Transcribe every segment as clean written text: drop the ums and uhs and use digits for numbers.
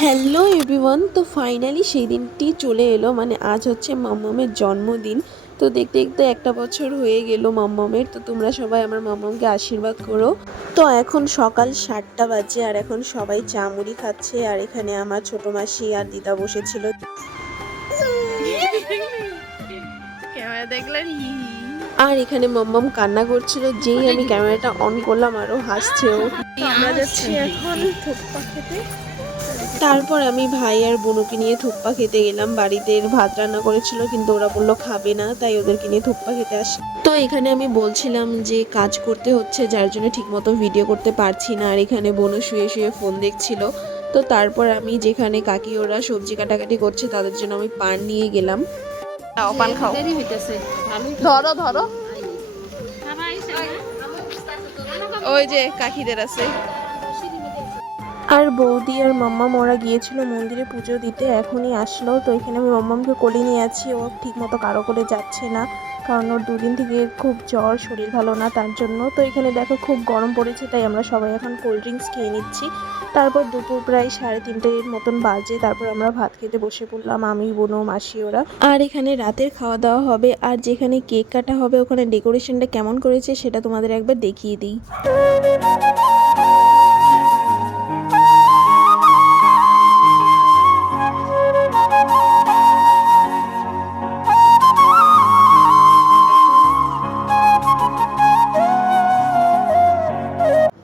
Hello everyone, তো finally সেই দিনটি চলে এলো। মানে আজ হচ্ছে মাম্মামের জন্মদিন। তো দেখতে দেখতে একটা বছর হয়ে গেল মাম্মামের। তো তোমরা সবাই আমার মাম্মামকে আশীর্বাদ করো। তো এখন সকাল 7টা বাজে আর এখন সবাই চা মুড়ি খাচ্ছে। আর এখানে আমার ছোট মাসি আর দিদা বসেছিল। আর এখানে মাম্মাম কান্না করছিল, যেই আমি ক্যামেরাটা অন করলাম আরও হাসছেও। তো আমরা যাচ্ছি এখন থুপ্পা খেতে। তারপর আমি ভাই আর বোনকে নিয়ে থুপ্পা খেতে গেলাম। বাড়িতে ভাত রান্না করেছিল কিন্তু ওরা বললো খাবে না, তাই ওদেরকে নিয়ে থুপ্পা খেতে আসি। তো এখানে আমি বলছিলাম যে কাজ করতে হচ্ছে, যার জন্য ঠিকমতো ভিডিও করতে পারছি না। আর এখানে বোনও শুয়ে শুয়ে ফোন দেখছিল। তো তারপর আমি যেখানে কাকি ওরা সবজি কাটাকাটি করছে তাদের জন্য আমি পান নিয়ে গেলাম। পান খাও, ধরো ধরো, ওই যে কাকিদের আছে। আর বৌদি আর মাম্মাম ওরা গিয়েছিল মন্দিরে পুজো দিতে, এখনই আসলো। তো এখানে আমি মাম্মামকে কোলে নিয়ে আছি। ও ঠিক মতো কারো করে যাচ্ছে না, কারণ ওর দুদিন থেকে খুব জ্বর, শরীর ভালো না, তার জন্য। তো এখানে দেখো খুব গরম পড়েছে, তাই আমরা সবাই এখন কোল্ড ড্রিঙ্কস খেয়ে নিচ্ছি। তারপর দুপুর প্রায় 3:30 মতন বাজে। তারপর আমরা ভাত খেতে বসে পড়লাম, আমি, বোনো, মাসি ওরা। আর এখানে রাতের খাওয়া দাওয়া হবে। আর যেখানে কেক কাটা হবে ওখানে ডেকোরেশনটা কেমন করেছে সেটা তোমাদের একবার দেখিয়ে দিই।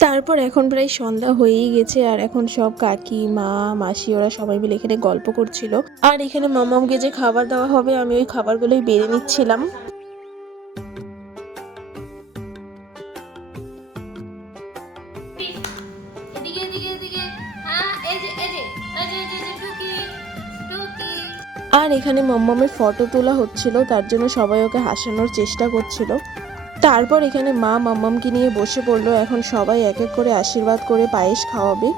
তারপর এখন প্রায় সন্ধ্যা হয়েই গেছে আর এখন সব কাকি, মা, মাসি ওরা সবাই মিলে এখানে গল্প করছিল। আর এখানে মামামকে যে খাবার দেওয়া হবে আমি ওই খাবারগুলোই বেড়ে নিচ্ছিলাম। আর এখানে মাম্মামের ফটো তোলা হচ্ছিল, তার জন্য সবাই ওকে হাসানোর চেষ্টা করছিল। তারপর এখানে মা মাম্মামকে নিয়ে বসে পড়লো। এখন সবাই এক এক করে আশীর্বাদ করে পায়েস খাওয়াবে।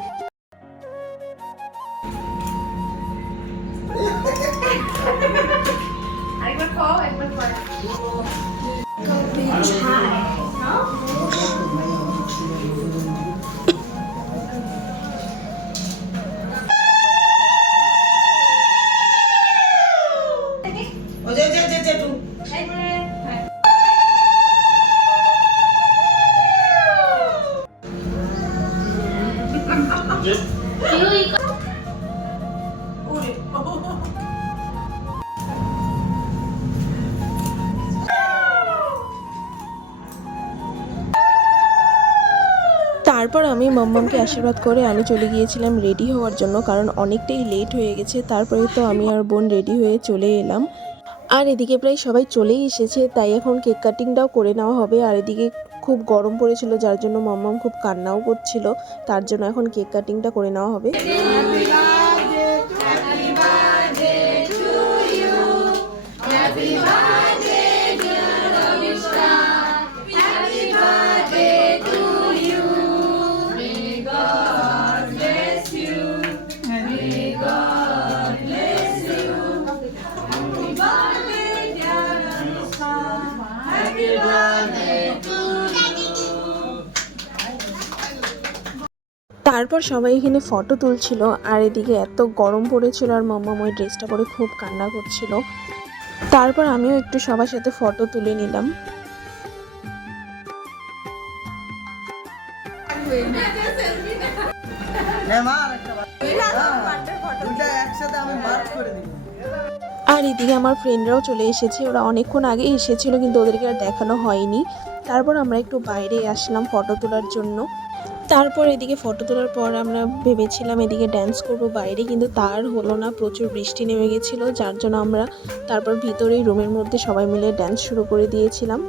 তারপর আমি মাম্মামকে আশীর্বাদ করে আমি চলে গিয়েছিলাম রেডি হওয়ার জন্য, কারণ অনেকটাই লেট হয়ে গেছে। তারপরে তো আমি আর বোন রেডি হয়ে চলে এলাম। আর এদিকে প্রায় সবাই চলেই এসেছে, তাই এখন কেক কাটিংটাও করে নেওয়া হবে। আর এদিকে খুব গরম পড়েছিল, যার জন্য মাম্মাম খুব কান্নাও করছিল, তার জন্য এখন কেক কাটিংটা করে নেওয়া হবে। তারপর সবাই এখানে ফটো তুলছিল। আর এদিকে এত গরম পড়েছিল আর মাম্মাম ওই ড্রেসটা পরে খুব কান্না করছিল। তারপর আমিও একটু সবার সাথে ফটো তুলে নিলাম। আর এদিকে আমার ফ্রেন্ডরাও চলে এসেছে, ওরা অনেকক্ষণ আগে এসেছিল কিন্তু ওদেরকে আর দেখানো হয়নি। তারপর আমরা একটু বাইরে আসলাম ফটো তোলার জন্য। তারপর এদিকে ফটো তোলার পর আমরা ভেবেছিলাম এদিকে ড্যান্স করব বাইরে, কিন্তু তার হলো না, প্রচুর বৃষ্টি নেমে গেছিলো, যার জন্য আমরা তারপর ভিতরেই রুমের মধ্যে সবাই মিলে ড্যান্স শুরু করে দিয়েছিলাম।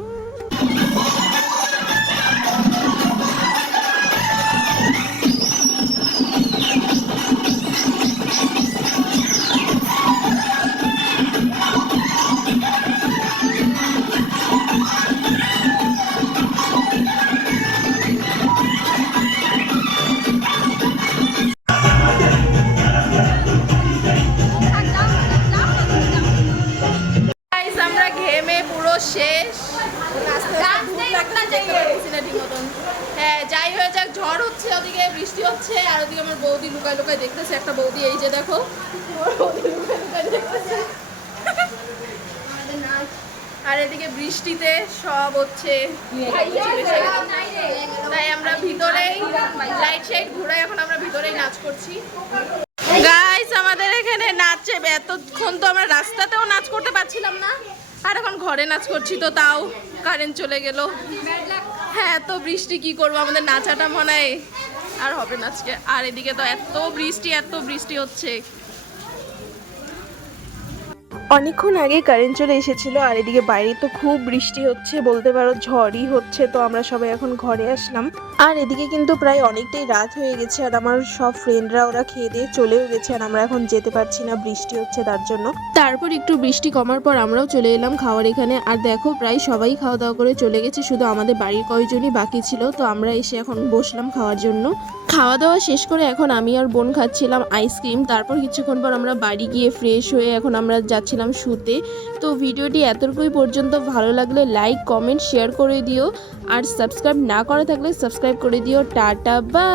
ঘেমে পুরো শেষ। হ্যাঁ যাই হয়ে যাক, ঝড় হচ্ছে, ওদিকে বৃষ্টি হচ্ছে, আর ওদিকে আমার বৌদি লুকায় লুকায় দেখতেছে। একটা বৌদি এই যে দেখো, আর এদিকে বৃষ্টিতে সব হচ্ছে। তাই আমরা ভিতরেই লাইট সাইট ঘুরাই, এখন আমরা ভিতরেই নাচ করছি। গাইস আমাদের এখানে নাচে, এতক্ষণ তো আমরা রাস্তাতেও নাচ করতে পারছিলাম না, আর এখন ঘরে নাচ করছি, তো তাও কারেন্ট চলে গেল। হ্যাঁ তো বৃষ্টি কি করবো, আমাদের নাচাটা মনে হয় আর হবে না আজকে। আর এদিকে তো এত বৃষ্টি হচ্ছে। অনেকক্ষণ আগে কারেন্ট চলে এসেছিল, আর এদিকে বাইরে তো খুব বৃষ্টি হচ্ছে, বলতে পারো ঝড়ই হচ্ছে। তো আমরা সবাই এখন ঘরে আসলাম, আর এদিকে কিন্তু প্রায় অনেকটাই রাত হয়ে গেছে, আর আমার সব ফ্রেন্ডরা ওরা খেয়ে দিয়ে চলেও গেছে, আর আমরা এখন যেতে পারছি না, বৃষ্টি হচ্ছে তার জন্য। তারপর একটু বৃষ্টি কমার পর আমরাও চলে এলাম খাওয়ার এখানে, আর দেখো প্রায় সবাই খাওয়া দাওয়া করে চলে গেছে, শুধু আমাদের বাড়ির কয়েকজনই বাকি ছিল। তো আমরা এসে এখন বসলাম খাওয়ার জন্য। খাওয়া দাওয়া শেষ করে এখন আমি আর বোন খাচ্ছিলাম আইসক্রিম। তারপর কিছুক্ষণ পর আমরা বাড়ি গিয়ে ফ্রেশ হয়ে এখন আমরা যাচ্ছিলাম শুতে। তো ভিডিওটি এতটুকুই পর্যন্ত, ভালো লাগলে লাইক কমেন্ট শেয়ার করে দিও, আর সাবস্ক্রাইব না করা থাকলে সাবস্ক্রাইব করে দিও। Tata bye.